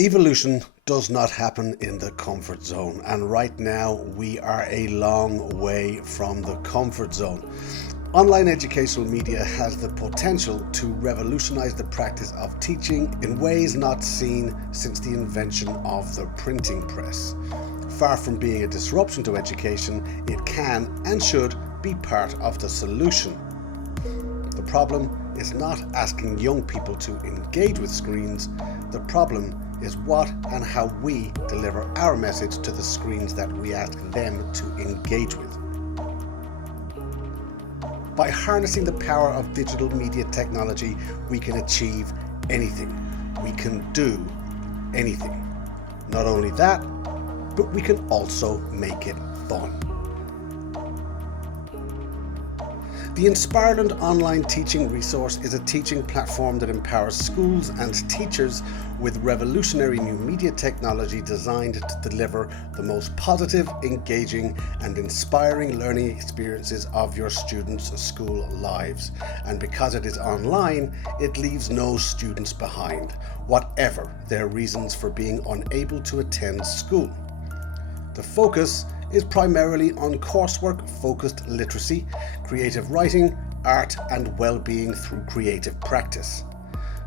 Evolution does not happen in the comfort zone, and right now we are a long way from the comfort zone. Online educational media has the potential to revolutionize the practice of teaching in ways not seen since the invention of the printing press. Far from being a disruption to education, it can and should be part of the solution. The problem is not asking young people to engage with screens. The problem is what and how we deliver our message to the screens that we ask them to engage with. By harnessing the power of digital media technology, we can achieve anything. We can do anything. Not only that, but we can also make it fun. The Inspireland online teaching resource is a teaching platform that empowers schools and teachers with revolutionary new media technology designed to deliver the most positive, engaging, and inspiring learning experiences of your students' school lives. And because it is online, it leaves no students behind, whatever their reasons for being unable to attend school. The focus is primarily on coursework-focused literacy, creative writing, art, and well-being through creative practice.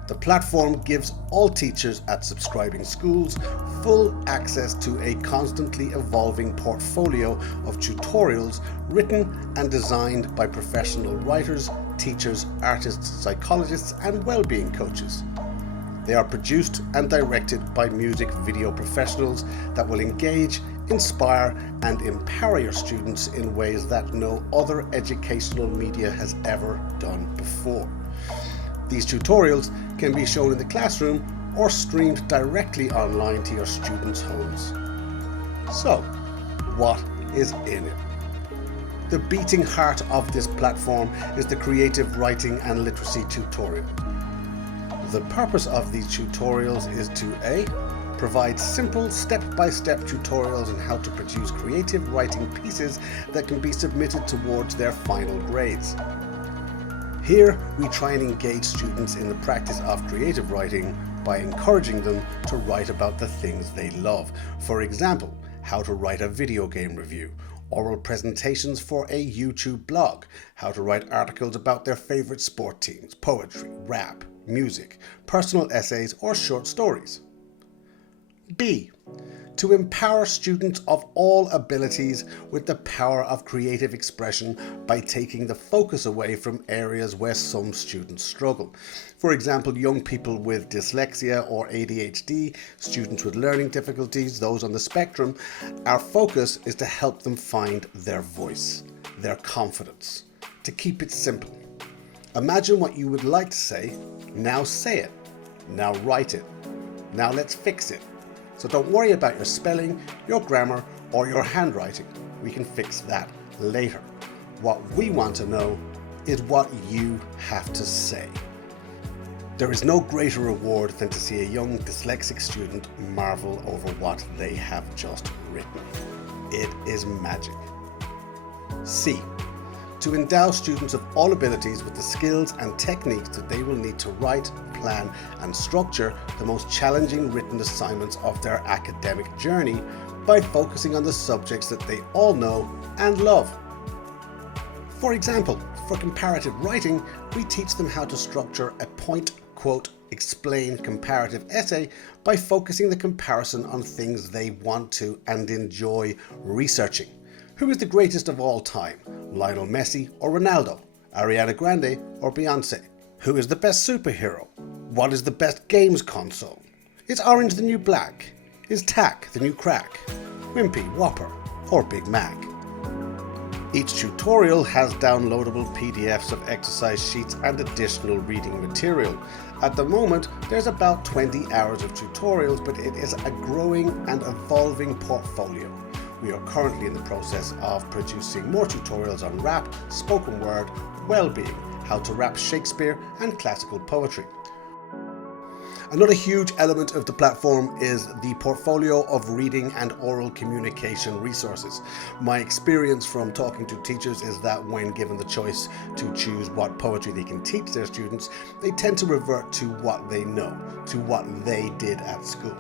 The platform gives all teachers at subscribing schools full access to a constantly evolving portfolio of tutorials written and designed by professional writers, teachers, artists, psychologists, and well-being coaches. They are produced and directed by music video professionals that will engage, inspire, and empower your students in ways that no other educational media has ever done before. These tutorials can be shown in the classroom or streamed directly online to your students' homes. So, what is in it? The beating heart of this platform is the creative writing and literacy tutorial. The purpose of these tutorials is to A. Provide simple step-by-step tutorials on how to produce creative writing pieces that can be submitted towards their final grades. Here, we try and engage students in the practice of creative writing by encouraging them to write about the things they love. For example, how to write a video game review, oral presentations for a YouTube blog, how to write articles about their favorite sport teams, poetry, rap, music, personal essays, or short stories. B. To empower students of all abilities with the power of creative expression by taking the focus away from areas where some students struggle. For example, young people with dyslexia or ADHD, students with learning difficulties, those on the spectrum. Our focus is to help them find their voice, their confidence. To keep it simple, imagine what you would like to say, now say it, now write it, now let's fix it. So don't worry about your spelling, your grammar, or your handwriting. We can fix that later. What we want to know is what you have to say. There is no greater reward than to see a young dyslexic student marvel over what they have just written. It is magic. C. To endow students of all abilities with the skills and techniques that they will need to write, plan, and structure the most challenging written assignments of their academic journey by focusing on the subjects that they all know and love. For example, for comparative writing, we teach them how to structure a point, quote, explain comparative essay by focusing the comparison on things they want to and enjoy researching. Who is the greatest of all time? Lionel Messi or Ronaldo? Ariana Grande or Beyonce? Who is the best superhero? What is the best games console? Is Orange the new black? Is Tack the new crack? Wimpy, Whopper, or Big Mac? Each tutorial has downloadable PDFs of exercise sheets and additional reading material. At the moment, there's about 20 hours of tutorials, but it is a growing and evolving portfolio. We are currently in the process of producing more tutorials on rap, spoken word, well-being, how to rap Shakespeare, and classical poetry. Another huge element of the platform is the portfolio of reading and oral communication resources. My experience from talking to teachers is that when given the choice to choose what poetry they can teach their students, they tend to revert to what they know, to what they did at school.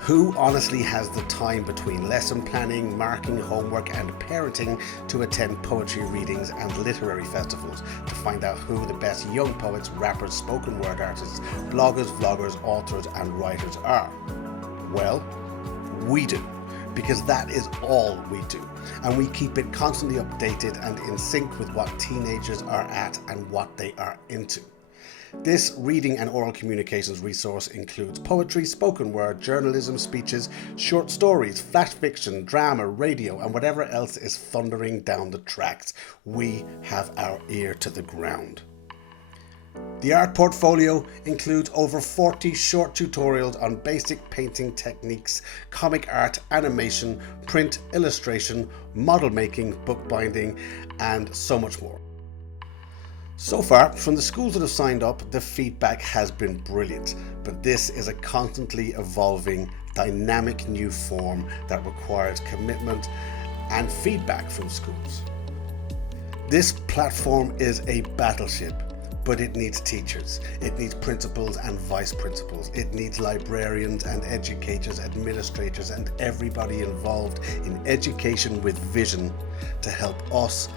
Who honestly has the time between lesson planning, marking homework and parenting to attend poetry readings and literary festivals to find out who the best young poets, rappers, spoken word artists, bloggers, vloggers, authors and writers are? Well, we do, because that is all we do, and we keep it constantly updated and in sync with what teenagers are at and what they are into. This reading and oral communications resource includes poetry, spoken word, journalism, speeches, short stories, flash fiction, drama, radio, and whatever else is thundering down the tracks. We have our ear to the ground. The art portfolio includes over 40 short tutorials on basic painting techniques, comic art, animation, print, illustration, model making, bookbinding, and so much more. So far, from the schools that have signed up, the feedback has been brilliant, but this is a constantly evolving, dynamic new form that requires commitment and feedback from schools. This platform is a battleship, but it needs teachers, it needs principals and vice principals, it needs librarians and educators, administrators, and everybody involved in education with vision to help us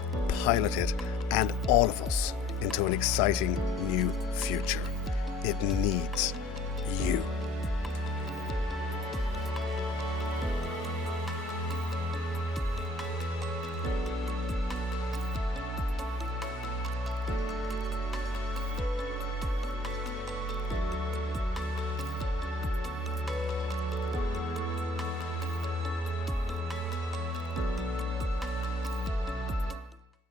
pilot it and all of us into an exciting new future. It needs you.